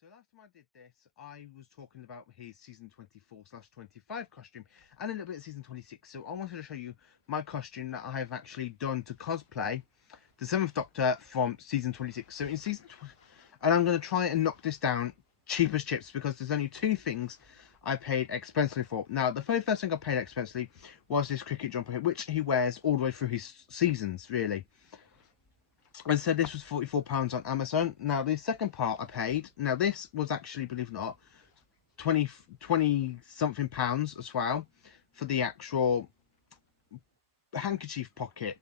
So last time I did this, I was talking about his season 24/25 costume and a little bit of season 26. So I wanted to show you my costume that I have actually done to cosplay the Seventh Doctor from season 26. So in season 20, and I'm going to try and knock this down cheap as chips because there's only two things I paid expensively for. Now, the very first thing I paid expensively was this cricket jumper here, which he wears all the way through his seasons, really. I said this was £44 on Amazon. Now, the second part I paid, now this was actually, believe it or not, 20 something pounds as well for the actual handkerchief pocket.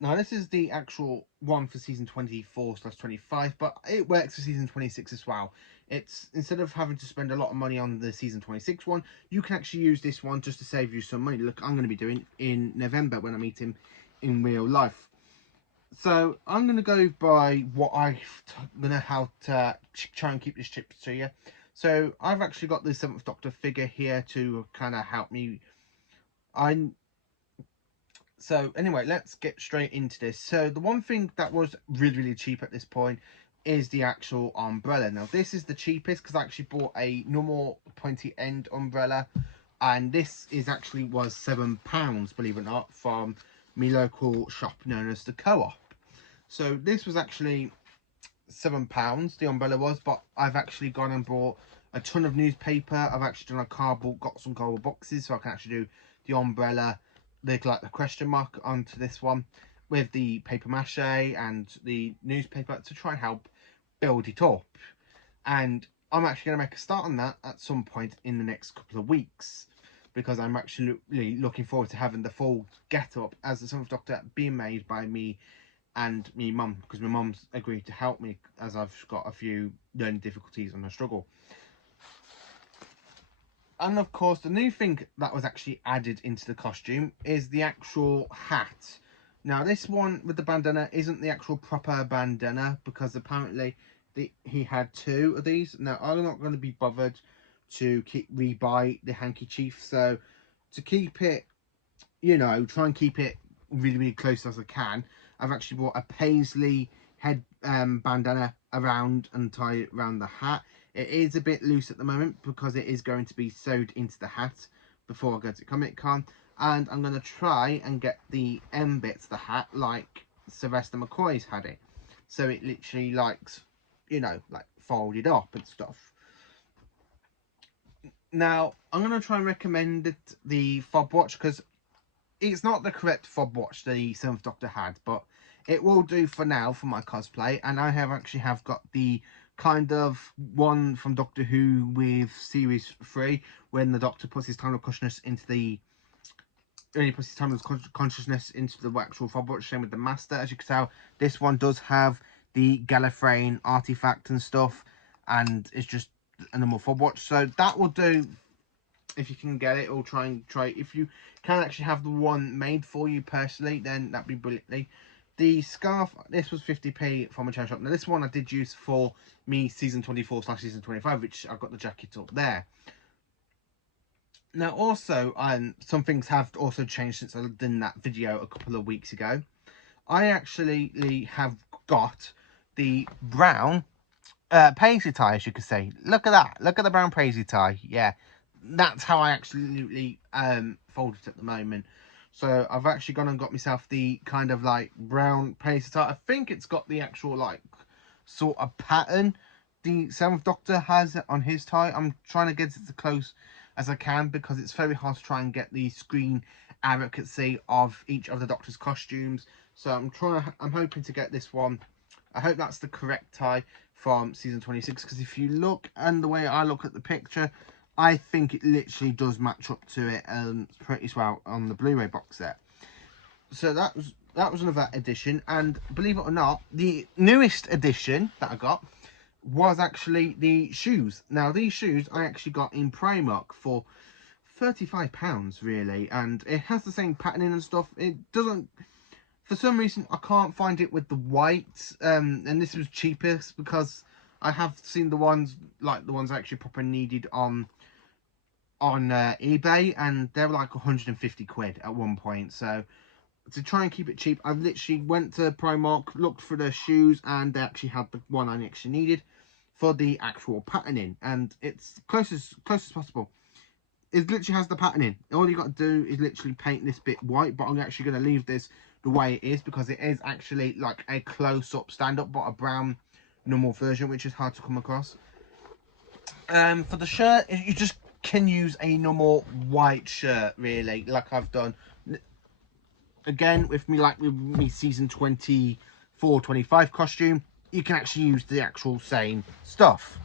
Now, this is the actual one for season 24/25, but it works for season 26 as well. It's instead of having to spend a lot of money on the season 26 one, you can actually use this one just to save you some money. Look, I'm going to be doing in November when I meet him in real life. So I'm going to go by what I'm going to how to try and keep this chip to you. So I've actually got the Seventh Doctor figure here to kind of help me. So anyway, let's get straight into this. So the one thing that was really cheap at this point is the actual umbrella. Now this is the cheapest because I actually bought a normal pointy end umbrella, and this is actually was £7, believe it or not, from my local shop known as the Co-op. So this was actually £7, the umbrella was, but I've actually gone and bought a ton of newspaper. I've actually done a cardboard, got some cardboard boxes, so I can actually do the umbrella, the question mark onto this one with the paper mache and the newspaper to try and help build it up. And I'm actually going to make a start on that at some point in the next couple of weeks, because I'm actually looking forward to having the full get up as the Seventh Doctor being made by me and me mum, because my mum's agreed to help me as I've got a few learning difficulties and I struggle. And of course, the new thing that was actually added into the costume is the actual hat. Now, this one with the bandana isn't the actual proper bandana because apparently he had two of these. Now, I'm not going to be bothered to rebuy the handkerchief, so to keep it, try and keep it really close as I can, I've actually bought a paisley head bandana around and tie it around the hat. It is a bit loose at the moment because it is going to be sewed into the hat before I go to Comic Con, and I'm going to try and get the M bits of the hat like Sylvester McCoy's had it, so it literally likes, like folded up and stuff. Now I'm going to try and recommend the fob watch because it's not the correct fob watch the Seventh Doctor had, but it will do for now for my cosplay. And I have got the kind of one from Doctor Who with series 3 when the Doctor puts his time of consciousness into the actual fob watch. Same with the Master. As you can tell, this one does have the Gallifreyan artifact and stuff, and it's just a normal fob watch. So that will do if you can get it, or try. If you can actually have the one made for you personally, then that'd be brilliant. The scarf, this was 50p from a charity shop. Now this one I did use for me season 24/season 25, which I've got the jacket up there. Now also, some things have also changed since I did that video a couple of weeks ago. I actually have got the brown paisley tie, as you could say. Look at that. Look at the brown paisley tie. Yeah, that's how I absolutely fold it at the moment. So I've actually gone and got myself the kind of like brown paisley tie. I think it's got the actual like sort of pattern the Seventh Doctor has on his tie. I'm trying to get it as close as I can because it's very hard to try and get the screen accuracy of each of the Doctor's costumes. So I'm hoping to get this one. I hope that's the correct tie from season 26, because if you look, and the way I look at the picture, I think it literally does match up to it pretty well on the Blu-ray box set. So that was another edition, and believe it or not, the newest edition that I got was actually the shoes. Now these shoes I actually got in Primark for £35 really, and it has the same patterning and stuff. It doesn't, for some reason I can't find it with the white, and this was cheapest because I have seen the ones like the ones I actually proper needed on eBay, and they were like 150 quid at one point. So to try and keep it cheap, I've literally went to Primark, looked for the shoes, and they actually had the one I actually needed for the actual patterning, and it's close as possible. It literally has the patterning. All you got to do is literally paint this bit white, but I'm actually going to leave this the way it is because it is actually like a close-up stand-up, but a brown normal version, which is hard to come across. For the shirt, you just can use a normal white shirt, really, like I've done. Again, with me season 24, 25 costume, you can actually use the actual same stuff.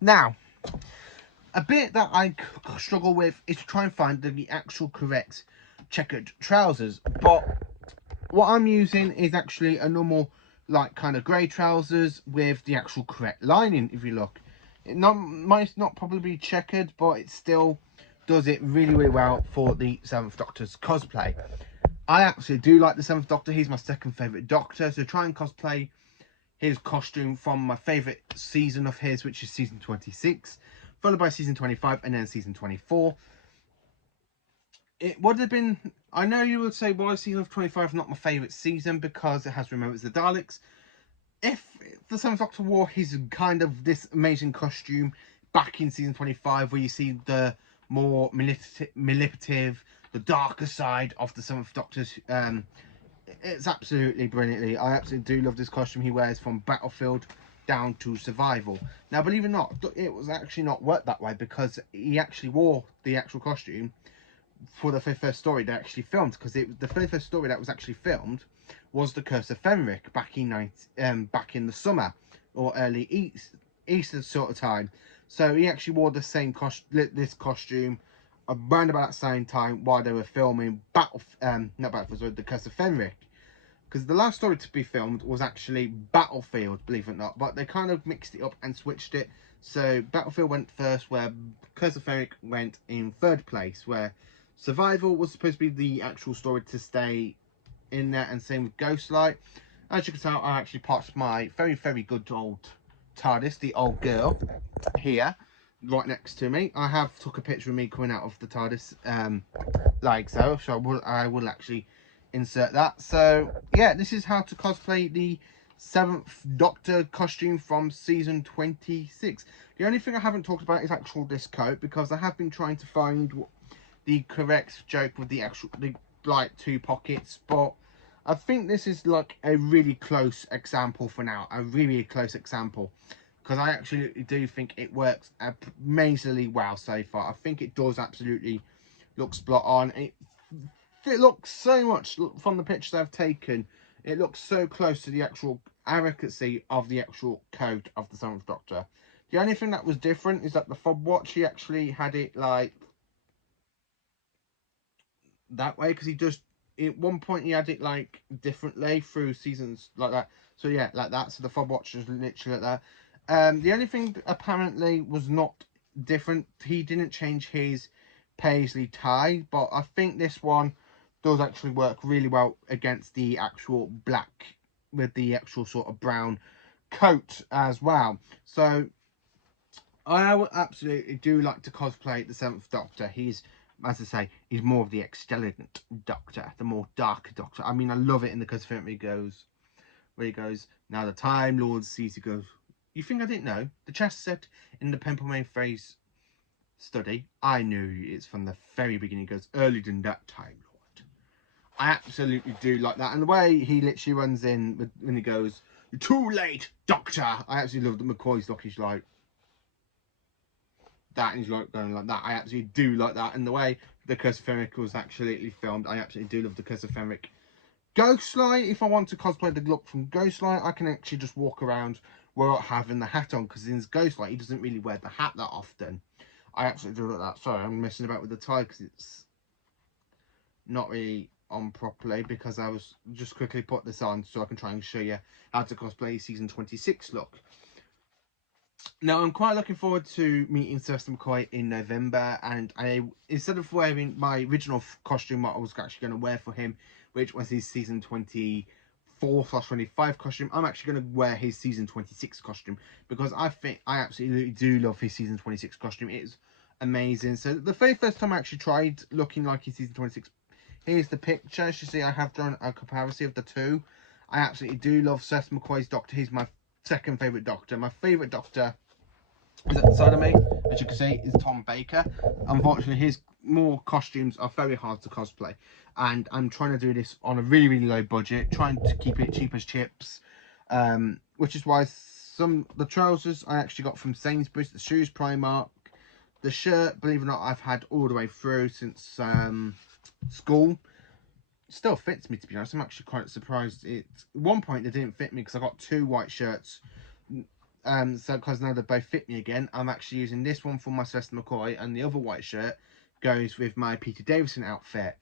Now, a bit that I struggle with is to try and find the actual correct checkered trousers, but what I'm using is actually a normal, like, kind of grey trousers with the actual correct lining. If you look, it might not probably be checkered, but it still does it really, really well for the Seventh Doctor's cosplay. I actually do like the Seventh Doctor. He's my second favourite Doctor, so try and cosplay his costume from my favourite season of his, which is season 26, followed by season 25, and then season 24. It would have been, I know you would say, why season of 25 is not my favourite season, because it has Remembrance the Daleks. If the Seventh Doctor wore his kind of this amazing costume back in season 25, where you see the more manipulative, the darker side of the Seventh Doctor's, it's absolutely brilliantly. I absolutely do love this costume he wears from Battlefield down to Survival. Now, believe it or not, it was actually not worked that way, because he actually wore the actual costume for the very first story they actually filmed, because the very first story that was actually filmed was the Curse of Fenric back in the summer or early Easter sort of time. So he actually wore the same costume around about that same time while they were filming the Curse of Fenric, because the last story to be filmed was actually Battlefield, believe it or not, but they kind of mixed it up and switched it. So Battlefield went first, where Curse of Fenric went in third place, where Survival was supposed to be the actual story to stay in there, and same with Ghostlight. As you can tell, I actually parked my very, very good old TARDIS, the old girl, here, right next to me. I have took a picture of me coming out of the TARDIS, like so I will actually insert that. So yeah, this is how to cosplay the Seventh Doctor costume from season 26. The only thing I haven't talked about is actual this coat, because I have been trying to find the correct joke with the like two pockets, but I think this is like a really close example for now, a really close example, because I actually do think it works amazingly well so far. I think it does absolutely look spot on. It looks so much from the pictures I've taken. It looks so close to the actual accuracy of the actual coat of the Seventh Doctor. The only thing that was different is that the fob watch, he actually had it like that way, because he just at one point he had it like differently through seasons like that. So yeah, like that. So the fob watch is literally like that. The only thing apparently was not different, he didn't change his paisley tie, but I think this one does actually work really well against the actual black with the actual sort of brown coat as well. So I would absolutely do like to cosplay the Seventh Doctor. He's, as I say, he's more of the extravagant Doctor, the more dark Doctor. I mean, I love it in the Curse of Fenric where he goes, now the Time Lord sees, he goes, you think I didn't know? The chest set in the Pempermain phrase study, I knew it's from the very beginning. He goes, earlier than that, Time Lord. I absolutely do like that. And the way he literally runs in when he goes, you're too late, Doctor. I absolutely love that McCoy's look. He's like, that, and he's like going like that. I absolutely do like that. And the way the Curse of Fenric was actually filmed, I absolutely do love the Curse of Fenric. Ghostlight, if I want to cosplay the look from Ghostlight, I can actually just walk around without having the hat on, because in Ghostlight he doesn't really wear the hat that often. I absolutely do like that. Sorry, I'm messing about with the tie because it's not really on properly, because I was just quickly put this on so I can try and show you how to cosplay season 26 look. Now, I'm quite looking forward to meeting Sylvester McCoy in November, and instead of wearing my original costume, what I was actually going to wear for him, which was his season 24/25 costume, I'm actually going to wear his season 26 costume, because I absolutely do love his season 26 costume. It is amazing. So the very first time I actually tried looking like his season 26, here's the picture. As you see, I have done a comparison of the two. I absolutely do love Seth MacFarlane's Doctor. He's my second favourite Doctor. My favourite Doctor is at the side of me, as you can see, is Tom Baker. Unfortunately, his more costumes are very hard to cosplay, and I'm trying to do this on a really low budget, trying to keep it cheap as chips, which is why the trousers I actually got from Sainsbury's, the shoes Primark, the shirt, believe it or not, I've had all the way through since school. Still fits me, to be honest. I'm actually quite surprised. At one point it didn't fit me because I got 2 white shirts. So because now they both fit me again, I'm actually using this one for my Sylvester McCoy, and the other white shirt goes with my Peter Davison outfit.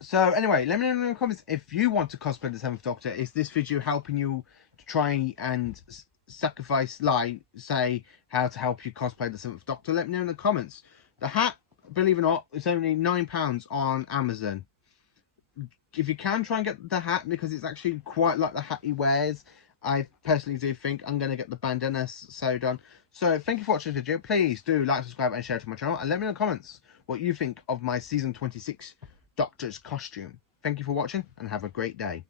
So anyway, let me know in the comments if you want to cosplay the 7th Doctor. Is this video helping you to try and sacrifice, like, say, how to help you cosplay the 7th Doctor? Let me know in the comments. The hat, believe it or not, is only £9 on Amazon. If you can, try and get the hat, because it's actually quite like the hat he wears. I personally do think I'm going to get the bandana sewed on. So thank you for watching this video. Please do like, subscribe and share to my channel, and let me know in the comments what you think of my season 26 Doctor's costume. Thank you for watching, and have a great day.